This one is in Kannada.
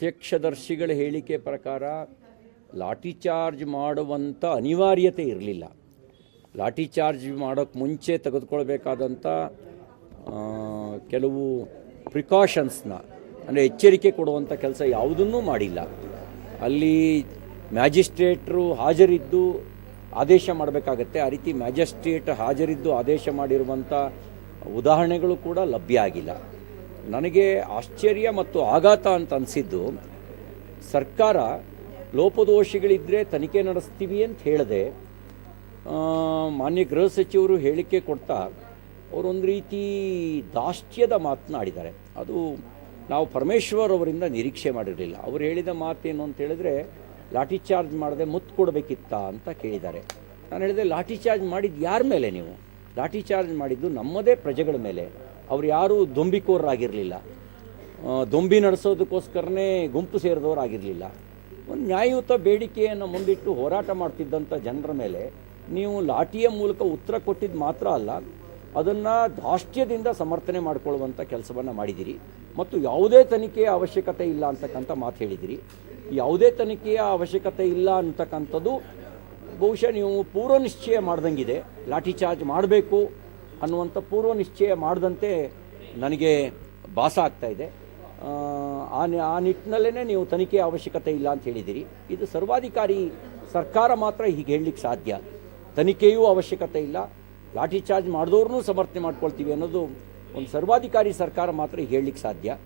ಪ್ರತ್ಯಕ್ಷದರ್ಶಿಗಳ ಹೇಳಿಕೆ ಪ್ರಕಾರ ಲಾಠಿ ಚಾರ್ಜ್ ಮಾಡುವಂಥ ಅನಿವಾರ್ಯತೆ ಇರಲಿಲ್ಲ. ಲಾಠಿ ಚಾರ್ಜ್ ಮಾಡೋಕ್ಕೆ ಮುಂಚೆ ತೆಗೆದುಕೊಳ್ಬೇಕಾದಂಥ ಕೆಲವು ಪ್ರಿಕಾಷನ್ಸ್ನ, ಅಂದರೆ ಎಚ್ಚರಿಕೆ ಕೊಡುವಂಥ ಕೆಲಸ ಯಾವುದನ್ನೂ ಮಾಡಿಲ್ಲ. ಅಲ್ಲಿ ಮ್ಯಾಜಿಸ್ಟ್ರೇಟ್ರು ಹಾಜರಿದ್ದು ಆದೇಶ ಮಾಡಬೇಕಾಗತ್ತೆ. ಆ ರೀತಿ ಮ್ಯಾಜಿಸ್ಟ್ರೇಟ್ ಹಾಜರಿದ್ದು ಆದೇಶ ಮಾಡಿರುವಂಥ ಉದಾಹರಣೆಗಳು ಕೂಡ ಲಭ್ಯ ಆಗಿಲ್ಲ. ನನಗೆ ಆಶ್ಚರ್ಯ ಮತ್ತು ಆಘಾತ ಅಂತ ಅನಿಸಿದ್ದು, ಸರ್ಕಾರ ಲೋಪದೋಷಿಗಳಿದ್ದರೆ ತನಿಖೆ ನಡೆಸ್ತೀವಿ ಅಂತ ಹೇಳಿದೆ ಮಾನ್ಯ ಗೃಹ ಸಚಿವರು ಹೇಳಿಕೆ ಕೊಡ್ತಾ ಅವರೊಂದು ರೀತಿ ದಾಷ್ಟ್ಯದ ಮಾತನಾಡಿದ್ದಾರೆ ಅದು ನಾವು ಪರಮೇಶ್ವರ್ ಅವರಿಂದ ನಿರೀಕ್ಷೆ ಮಾಡಿರಲಿಲ್ಲ. ಅವರು ಹೇಳಿದ ಮಾತೇನು ಅಂತ ಹೇಳಿದ್ರೆ, ಲಾಠಿ ಚಾರ್ಜ್ ಮಾಡದೆ ಮುತ್ತು ಕೊಡಬೇಕಿತ್ತ ಅಂತ ಕೇಳಿದ್ದಾರೆ. ನಾನು ಹೇಳಿದೆ, ಲಾಠಿ ಚಾರ್ಜ್ ಮಾಡಿದ್ದು ಯಾರ ಮೇಲೆ ನೀವು? ಲಾಠಿ ಚಾರ್ಜ್ ಮಾಡಿದ್ದು ನಮ್ಮದೇ ಪ್ರಜೆಗಳ ಮೇಲೆ. ಅವ್ರು ಯಾರೂ ದೊಂಬಿಕೋರಾಗಿರಲಿಲ್ಲ ದೊಂಬಿ ನಡೆಸೋದಕ್ಕೋಸ್ಕರನೇ ಗುಂಪು ಸೇರಿದವರಾಗಿರಲಿಲ್ಲ. ಒಂದು ನ್ಯಾಯಯುತ ಬೇಡಿಕೆಯನ್ನು ಮುಂದಿಟ್ಟು ಹೋರಾಟ ಮಾಡ್ತಿದ್ದಂಥ ಜನರ ಮೇಲೆ ನೀವು ಲಾಠಿಯ ಮೂಲಕ ಉತ್ತರ ಕೊಟ್ಟಿದ್ದು ಮಾತ್ರ ಅಲ್ಲ, ಅದನ್ನು ದಾಷ್ಟ್ಯದಿಂದ ಸಮರ್ಥನೆ ಮಾಡಿಕೊಳ್ಳುವಂಥ ಕೆಲಸವನ್ನು ಮಾಡಿದಿರಿ. ಮತ್ತು ಯಾವುದೇ ತನಿಖೆಯ ಅವಶ್ಯಕತೆ ಇಲ್ಲ ಅಂತಕ್ಕಂಥ ಮಾತು ಹೇಳಿದಿರಿ. ಯಾವುದೇ ತನಿಖೆಯ ಅವಶ್ಯಕತೆ ಇಲ್ಲ ಅಂತಕ್ಕಂಥದ್ದು ಬಹುಶಃ ನೀವು ಪೂರ್ವ ನಿಶ್ಚಯ ಮಾಡ್ದಂಗಿದೆ. ಲಾಠಿ ಚಾರ್ಜ್ ಮಾಡಬೇಕು. ಅನ್ನುವಂಥ ಪೂರ್ವ ನಿಶ್ಚಯ ಮಾಡಿದಂತೆ ನನಗೆ ಭಾಸ ಆಗ್ತಾ ಇದೆ. ಆ, ಆ ನಿಟ್ಟಿನಲ್ಲೇ ನೀವು ತನಿಖೆ ಅವಶ್ಯಕತೆ ಇಲ್ಲ ಅಂತ ಹೇಳಿದಿರಿ ಇದು ಸರ್ವಾಧಿಕಾರಿ ಸರ್ಕಾರ ಮಾತ್ರ ಹೀಗೆ ಹೇಳಲಿಕ್ಕೆ ಸಾಧ್ಯ. ತನಿಖೆಯೂ ಅವಶ್ಯಕತೆ ಇಲ್ಲ. ಲಾಠಿ ಚಾರ್ಜ್ ಮಾಡಿದವ್ರನ್ನೂ ಸಮರ್ಥನೆ ಮಾಡ್ಕೊಳ್ತೀವಿ ಅನ್ನೋದು ಒಂದು ಸರ್ವಾಧಿಕಾರಿ ಸರ್ಕಾರ ಮಾತ್ರ ಹೇಳಲಿಕ್ಕೆ ಸಾಧ್ಯ.